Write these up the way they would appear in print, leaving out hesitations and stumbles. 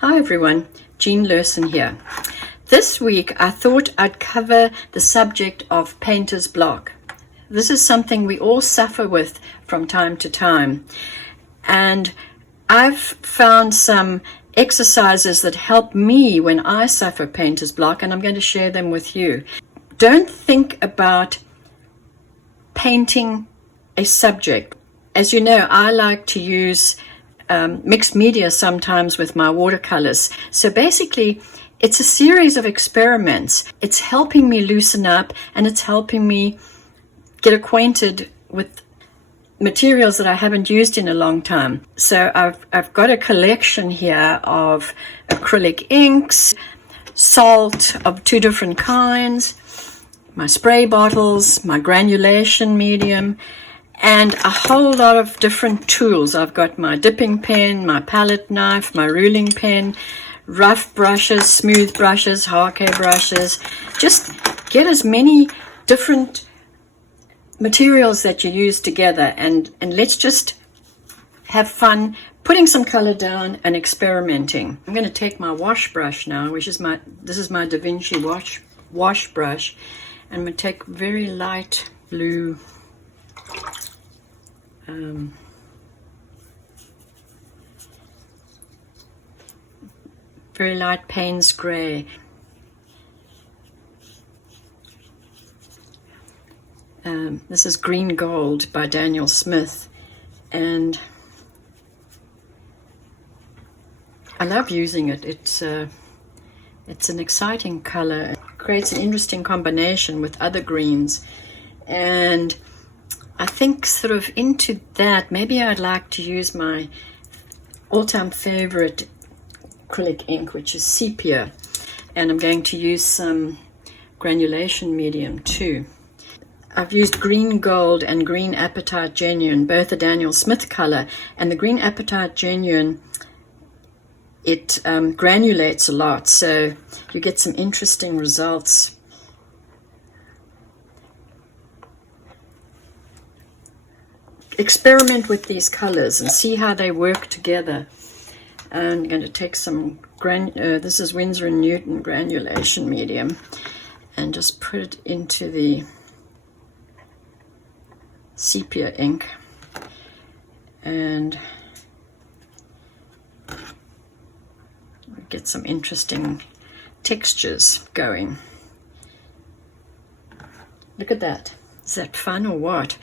Hi everyone, Jean Lurson here. This week I thought I'd cover the subject of painter's block. This is something we all suffer with from time to time, and I've found some exercises that help me when I suffer painter's block, and I'm going to share them with you. Don't think about painting a subject. As you know, I like to use mixed media sometimes with my watercolors. So basically, it's a series of experiments. It's helping me loosen up, and it's helping me get acquainted with materials that I haven't used in a long time. So I've got a collection here of acrylic inks, salt of 2 different kinds, my spray bottles, my granulation medium, and a whole lot of different tools. I've got my dipping pen, my palette knife, my ruling pen, rough brushes, smooth brushes, Hake brushes. Just get as many different materials that you use together, and let's just have fun putting some color down and experimenting. I'm going to take my wash brush now, this is my Da Vinci wash brush, and I'm going to take very light blue, very light Payne's gray. This is Green Gold by Daniel Smith, and I love using it. It's an exciting color. It creates an interesting combination with other greens, and I think sort of into that, maybe I'd like to use my all-time favorite acrylic ink, which is sepia, and I'm going to use some granulation medium too. I've used Green Gold and Green Apatite Genuine, both a Daniel Smith color, and the Green Apatite Genuine, it granulates a lot, so you get some interesting results. Experiment with these colors and see how they work together. I'm going to take some this is Winsor & Newton granulation medium, and just put it into the sepia ink and get some interesting textures going. Look at that. Is that fun or what?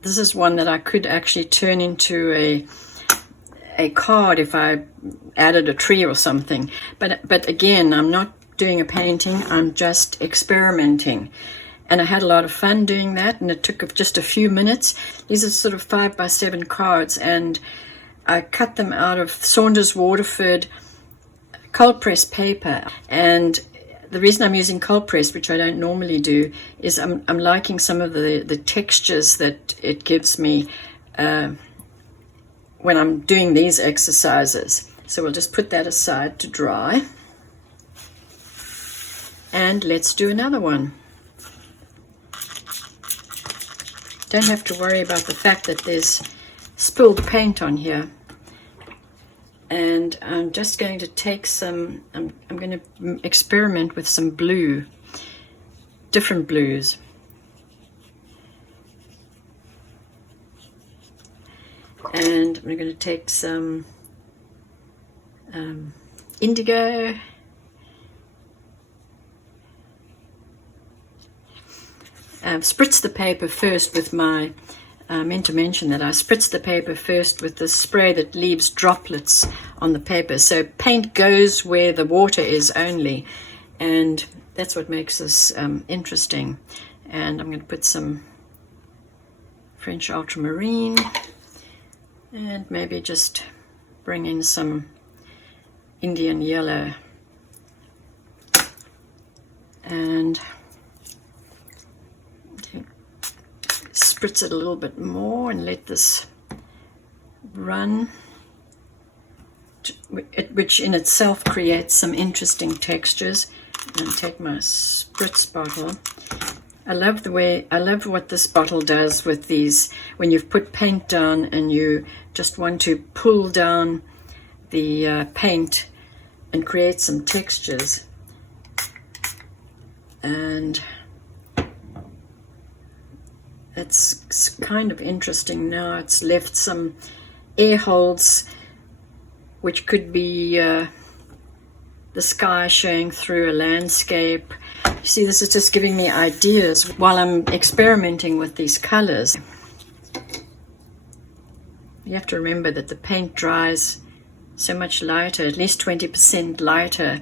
This is one that I could actually turn into a card if I added a tree or something. But again, I'm not doing a painting, I'm just experimenting. And I had a lot of fun doing that, and it took just a few minutes. These are sort of 5x7 cards, and I cut them out of Saunders Waterford cold press paper. And the reason I'm using cold press, which I don't normally do, is I'm liking some of the textures that it gives me when I'm doing these exercises. So we'll just put that aside to dry. And let's do another one. Don't have to worry about the fact that there's spilled paint on here. And I'm just going to take some, I'm going to experiment with some blue, different blues. And I'm going to take some indigo. Spritz the paper first with my, I meant to mention that I spritz the paper first with the spray that leaves droplets on the paper. So paint goes where the water is only, and that's what makes this interesting. And I'm going to put some French ultramarine, and maybe just bring in some Indian yellow, and spritz it a little bit more and let this run, which in itself creates some interesting textures. And take my spritz bottle. I love what this bottle does with these, when you've put paint down and you just want to pull down the paint and create some textures. And it's kind of interesting now. It's left some air holes, which could be the sky showing through a landscape. You see, this is just giving me ideas while I'm experimenting with these colors. You have to remember that the paint dries so much lighter, at least 20% lighter.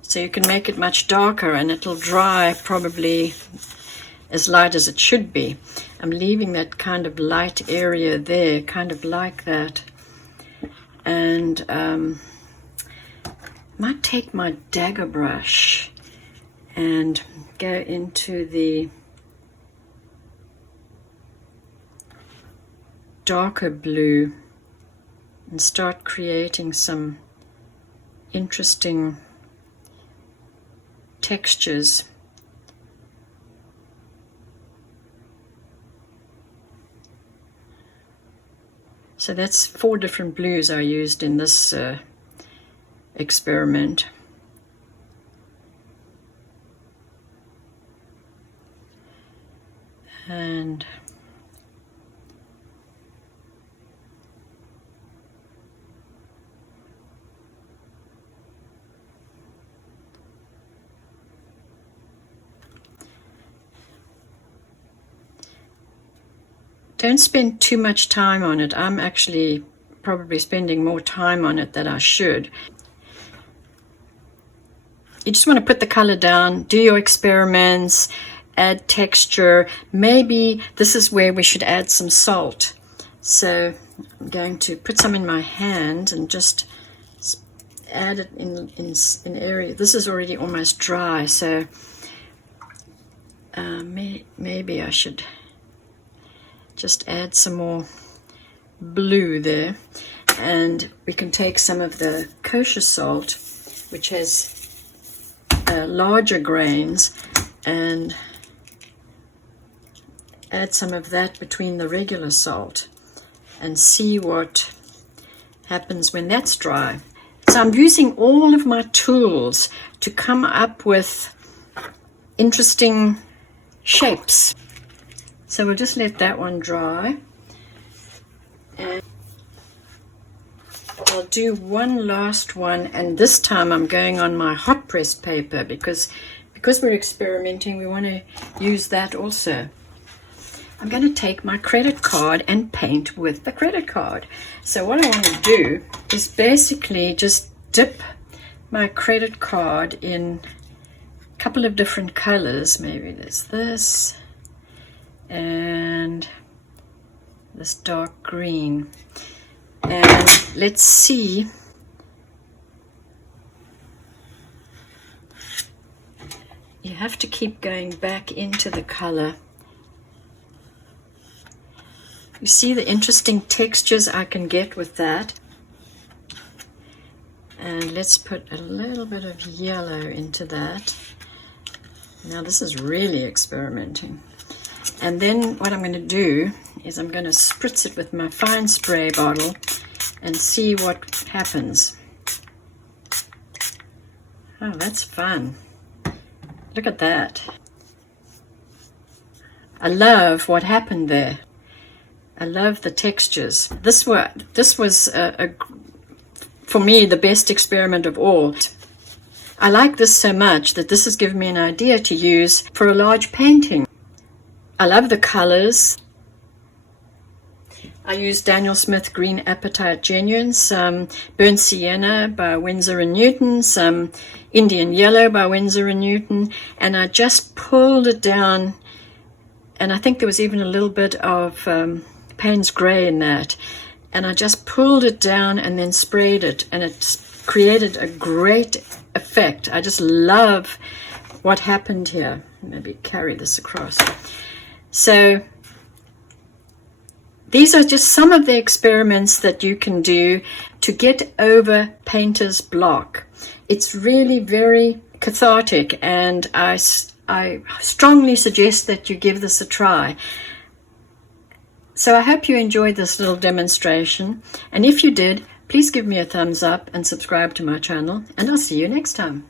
So you can make it much darker and it'll dry probably as light as it should be. I'm leaving that kind of light area there, kind of like that. And might take my dagger brush and go into the darker blue and start creating some interesting textures. So that's 4 different blues I used in this experiment. And don't spend too much time on it. I'm actually probably spending more time on it than I should. You just want to put the color down, do your experiments, add texture. Maybe this is where we should add some salt. So I'm going to put some in my hand and just add it in area. This is already almost dry, so maybe I should just add some more blue there. And we can take some of the kosher salt, which has larger grains, and add some of that between the regular salt and see what happens when that's dry. So I'm using all of my tools to come up with interesting shapes. So we'll just let that one dry. And I'll do one last one, and this time I'm going on my hot pressed paper because we're experimenting, we want to use that also. I'm going to take my credit card and paint with the credit card. So what I want to do is basically just dip my credit card in a couple of different colors. Maybe there's this and this dark green. And let's see you have to keep going back into the color. You see the interesting textures I can get with that. And let's put a little bit of yellow into that. Now this is really experimenting. And then what I'm going to do is I'm going to spritz it with my fine spray bottle and see what happens. Oh, that's fun. Look at that. I love what happened there. I love the textures. This was for me the best experiment of all. I like this so much that this has given me an idea to use for a large painting. I love the colors. I used Daniel Smith Green Apatite Genuine, some Burnt Sienna by Winsor & Newton, some Indian Yellow by Winsor & Newton, and I just pulled it down, and I think there was even a little bit of Payne's Grey in that, and I just pulled it down and then sprayed it, and it created a great effect. I just love what happened here. Maybe carry this across. So these are just some of the experiments that you can do to get over painter's block. It's really very cathartic, and I strongly suggest that you give this a try. So I hope you enjoyed this little demonstration, and if you did, please give me a thumbs up and subscribe to my channel, and I'll see you next time.